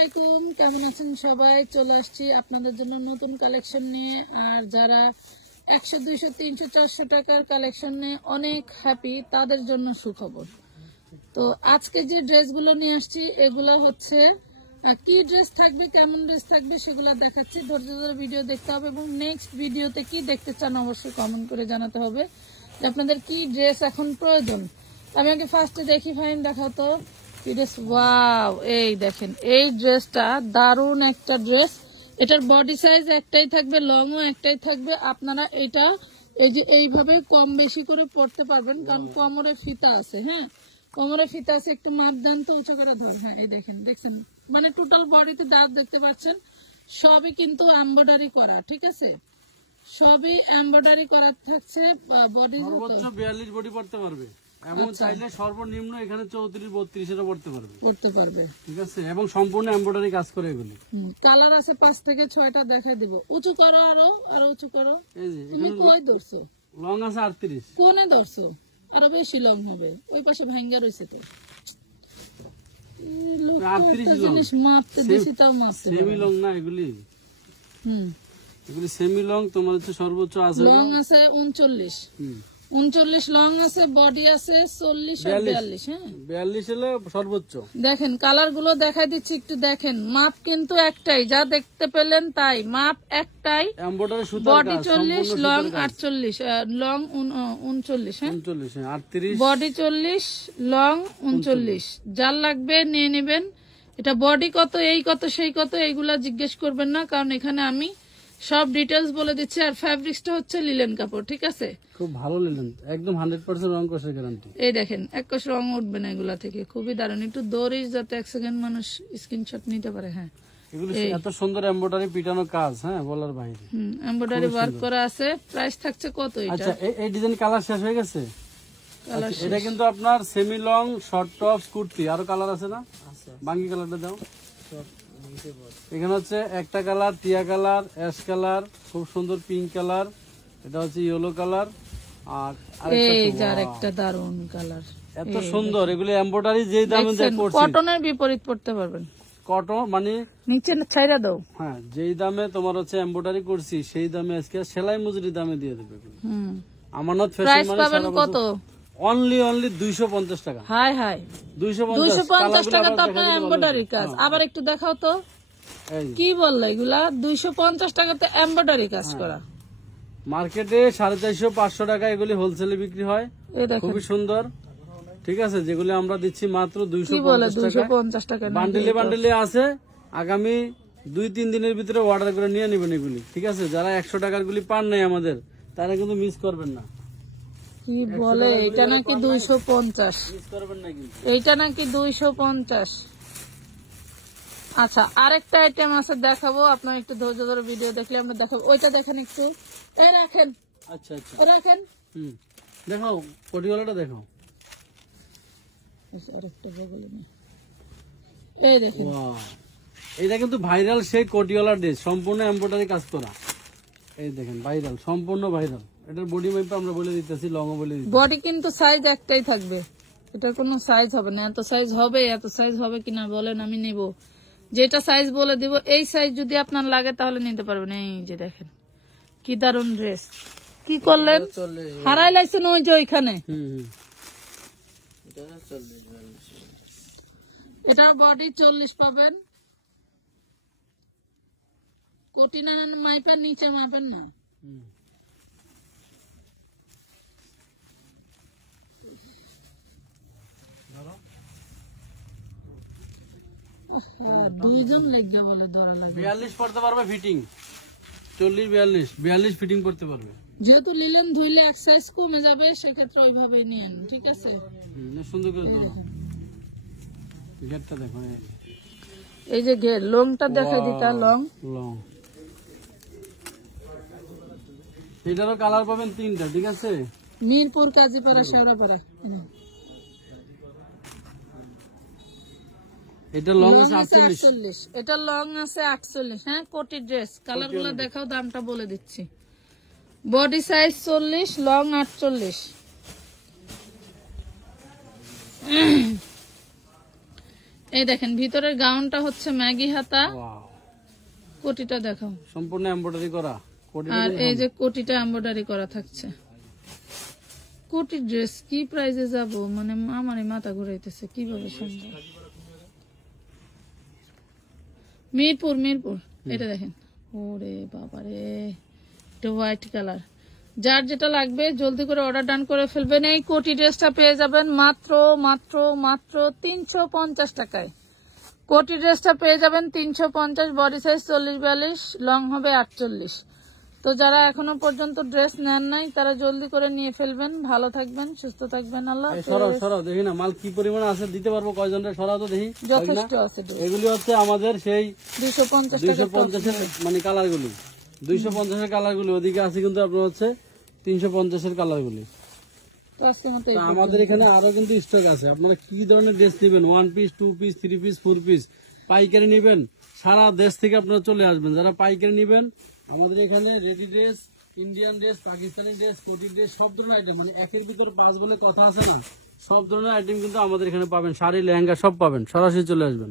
আলাইকুম, কেমন আছেন সবাই? চলে আসছি আপনাদের জন্য নতুন কালেকশন নিয়ে। আর যারা 100, 200, 300, 400 টাকার কালেকশন নিয়ে অনেক হ্যাপি, তাদের জন্য সুখবর। তো আজকে যে ড্রেসগুলো নিয়ে আসছি এগুলো হচ্ছে কি ড্রেস থাকবে, কেমন ড্রেস থাকবে সেগুলো দেখাচ্ছি। ধৈর্য ধরে ভিডিও দেখতে হবে এবং নেক্সট ভিডিওতে কি দেখতে চান অবশ্যই কমেন্ট করে জানাতে হবে যে আপনাদের কি ড্রেস এখন প্রয়োজন। আমি আগে ফার্স্টে দেখি, ফাইন দেখাও তো কি ড্রেস। ওয়াও, এই দেখেন, এই ড্রেসটা দারুণ একটা ড্রেস। এটার বডি সাইজ একটাই থাকবে, লংও একটাই থাকবে। আপনারা এটা এই যে এইভাবে কম বেশি করে পড়তে পারবেন, কারণ কোমরে ফিতা আছে। হ্যাঁ, কোমরে ফিতা আছে, একটু মাপ দেন তো, উঁচু করে ধরে। হ্যাঁ, এই দেখেন, দেখছেন মানে টোটাল বডিতে দাঁত দেখতে পাচ্ছেন, সবই কিন্তু এমব্রয়ডারি করা। ঠিক আছে, সবই এমব্রয়ডারি করা থাকছে। বডি সর্বোচ্চ 42 বডি পড়তে পারবে এবং চাইলে সর্বনিম্ন এখানে 34-32 এরও পড়তে পারবে। ঠিক আছে, এবং সম্পূর্ণ এমব্রয়ডারি কাজ করে এগুলি। কালার আছে 5 থেকে 6টা, দেখাই দিব। উঁচু করো, আরো উঁচু করো। তুমি কই ধরছো? লং আছে 38। কোনে ধরছো? আরো বেশি লং হবে, ওই পাশে ভাঙ্গা রয়েছে তো। 38 জিনিস মাপতে দিছি, তাও মাপতে সেমি লং না এগুলি। এগুলি সেমি লং। তোমার হচ্ছে সর্বোচ্চ আছে লং আছে 39, 39 লং আছে, বডি আছে 40 আর 42। হ্যাঁ, 42 হলো সর্বোচ্চ। দেখেন কালার গুলো দেখাই দিচ্ছি, একটু দেখেন। মাপ কিন্তু একটাই, যা দেখতে পেলেন তাই, মাপ একটাই। এমব্রয়ডারি সুতা, বডি 40, লং 48, লং 39। হ্যাঁ, 38, বডি 40, লং 39। যার লাগবে নিয়ে নেবেন। এটা বডি কত, এই কত, সেই কত, এইগুলা জিজ্ঞেস করবেন না, কারণ এখানে আমি সব ডিটেলস বলে দিচ্ছি। আর ফ্যাব্রিক্সটা হচ্ছে লিলেন কাপড়। ঠিক আছে, খুব ভালো লিলেন, একদম 100% রং কষের গ্যারান্টি। এই দেখেন, এক কষ রং উঠবে না এগুলা থেকে, খুবই দারুণ। একটু দৌড়িস যাতে 1 সেকেন্ড মানুষ স্ক্রিনশট নিতে পারে। হ্যাঁ, এগুলো এত সুন্দর এমব্রয়ডারি পিটানো কাজ, হ্যাঁ বলার বাইরে। এমব্রয়ডারি ওয়ার্ক করা আছে। প্রাইস থাকছে কত এটা? আচ্ছা, এই ডিজাইন কালার শেষ হয়ে গেছে। এটা কিন্তু আপনার semi long short tops kurti. আরো কালার আছে না? বাঙ্গি কালারটা দাও। এখানে হচ্ছে একটা কালার টিয়া কালার, অ্যাশ কালার, খুব সুন্দর পিঙ্ক কালার, এটা হচ্ছে ইয়েলো কালার, আর আরেকটা দারুন কালার। এত সুন্দর। এগুলো এমব্রয়ডারি যেই দামে দেয় করছি, কটনের বিপরীত পড়তে পারবেন। কটন মানে নিচে ছাইরা দাও। হ্যাঁ, যেই দামে তোমার হচ্ছে এমব্রয়ডারি করছি সেই দামে আজকে সেলাই মজুরি দামে দিয়ে দেবে। আমানত ফ্যাশন মানে পাবেন কত? অনলি 250 টাকা। হাই হাই, 250 টাকা তো আপনার এমব্রয়ডারি কাজ। আবার একটু দেখাও তো, কি বললো এগুলা? 250 টাকাতে এমব্রয়ডারি কাজ করা। মার্কেটে 450-500 টাকা এগুলি হোলসেলে বিক্রি হয়, খুবই সুন্দর। ঠিক আছে, যেগুলি আমরা দিচ্ছি মাত্র 250 টাকা। বান্ডিলে বান্ডিলে আছে। আগামী 2-3 দিনের ভিতরে অর্ডার করে নিয়ে নেবেন এগুলি। ঠিক আছে, যারা 100 টাকার গুলি পান নাই আমাদের, তারা কিন্তু মিস করবেন না। কি বলে, এটা নাকি 250, মিস করবেন না কিন্তু, এইটা নাকি 250। আচ্ছা, আরেকটা আইটেম আছে, দেখাবো। আপনার একটু ধৈর্য ধরে ভিডিও দেখলে আমরা দেখাবো। ওইটা দেখেন একটু, এই রাখেন। আচ্ছা আচ্ছা, রাখেন, দেখাও কোটিওয়ালাটা দেখাও। আরেকটা বগলে না, এই দেখেন। এটা কিন্তু ভাইরাল সেই কোটিওয়ালা ড্রেস, সম্পূর্ণ এমব্রয়ডারি কাজ করা। এই দেখেন, ভাইরাল, সম্পূর্ণ ভাইরাল। এটার বডি মাপ আমরা বলে দিতেছি, লংও বলে দিতেছি। বডি কিন্তু সাইজ একটাই থাকবে, এটার কোনো সাইজ হবে না। এত সাইজ হবে, এত সাইজ হবে কিনা বলেন, আমি নেব। যেটা সাইজ বলে দিব, এই সাইজ যদি আপনার লাগে তাহলে নিতে পারবেন। এই যে দেখেন কি দারুন ড্রেস। কি করলেন, হারাই লাইছেন ওই যে ওইখানে। এটা বডি 40 পাবেন। কোটি না মাইপের নিচে মাপেন না। দুইজন লেগে বলে ধরা লাগবে। 42 পড়তে পারবে ফিটিং, 40-42 ফিটিং করতে পারবে। যেহেতু লিলেন ধুইলে এক সাইজ কমে যাবে, সেক্ষেত্রে ওইভাবেই নিয়েন। ঠিক আছে, সুন্দর করে গেটটা দেখো। এই যে ঘের, লংটা দেখাই দিতা। লং এটারও কালার পাবেন 3টা। ঠিক আছে, মিরপুর, কাজীপাড়া, শেওড়াপাড়া। এটা লং আছে 48, এটা লং আছে 48। হ্যাঁ, কোটি ড্রেস। কালার গুলো দেখাও, দামটা বলে দিচ্ছি। Body size 40, long 48। এই দেখেন ভিতরের গাউনটা হচ্ছে ম্যাগি হাতা, ওয়াও কোটিটা দেখাও, সম্পূর্ণ এমব্রয়ডারি করা কোটি। আর এই যে কোটিটা এমব্রয়ডারি করা থাকছে। কোটি ড্রেস কি প্রাইসে যাব, মানে আমারই মাথা ঘুরাইতেছে কিভাবে সম্ভব। মিরপুর মিরপুর, এটা দেখেন, ওরে বাবারে, এটা হোয়াইট কালার। যার যেটা লাগবে জলদি করে অর্ডার ডান করে ফেলবেন। এই কোটি ড্রেসটা পেয়ে যাবেন মাত্র মাত্র মাত্র 350 টাকায়। কোটি ড্রেসটা পেয়ে যাবেন 350, বডি সাইজ 40-42, লং হবে 48। তো যারা এখনো পর্যন্ত ড্রেস নেন নাই তারা জলদি করে নিয়ে ফেলবেন। ভালো থাকবেন, সুস্থ থাকবেন, আল্লাহ সরাও সরাও, দেখি না মাল কি পরিমাণ আছে, দিতে পারবো কয়জনের, সরাও তো দেখি। যথেষ্ট আছে। এগুলি হচ্ছে আমাদের সেই 250 এর মানে কালার গুলি, 250 এর কালার গুলি, ওদিকে আছে কিন্তু আপনার হচ্ছে 350 এর কালার গুলি। আমাদের এখানে আরো কিন্তু স্টক আছে। আপনারা কি ধরনের ড্রেস নেবেন, 1 পিস 2 পিস 3 পিস 4 পিস, পাইকারি নেবেন, সারা দেশ থেকে আপনারা চলে আসবেন। যারা পাইকারি নেবেন আমাদের এখানে ready dress, Indian dress, Pakistani dress, কোটি ড্রেস, সব ধরনের আইটেম, মানে একের ভিতর 5 বলে কথা আছে না, সব ধরনের আইটেম কিন্তু আমাদের এখানে পাবেন। শাড়ি লেহেঙ্গা সব পাবেন, সরাসরি চলে আসবেন।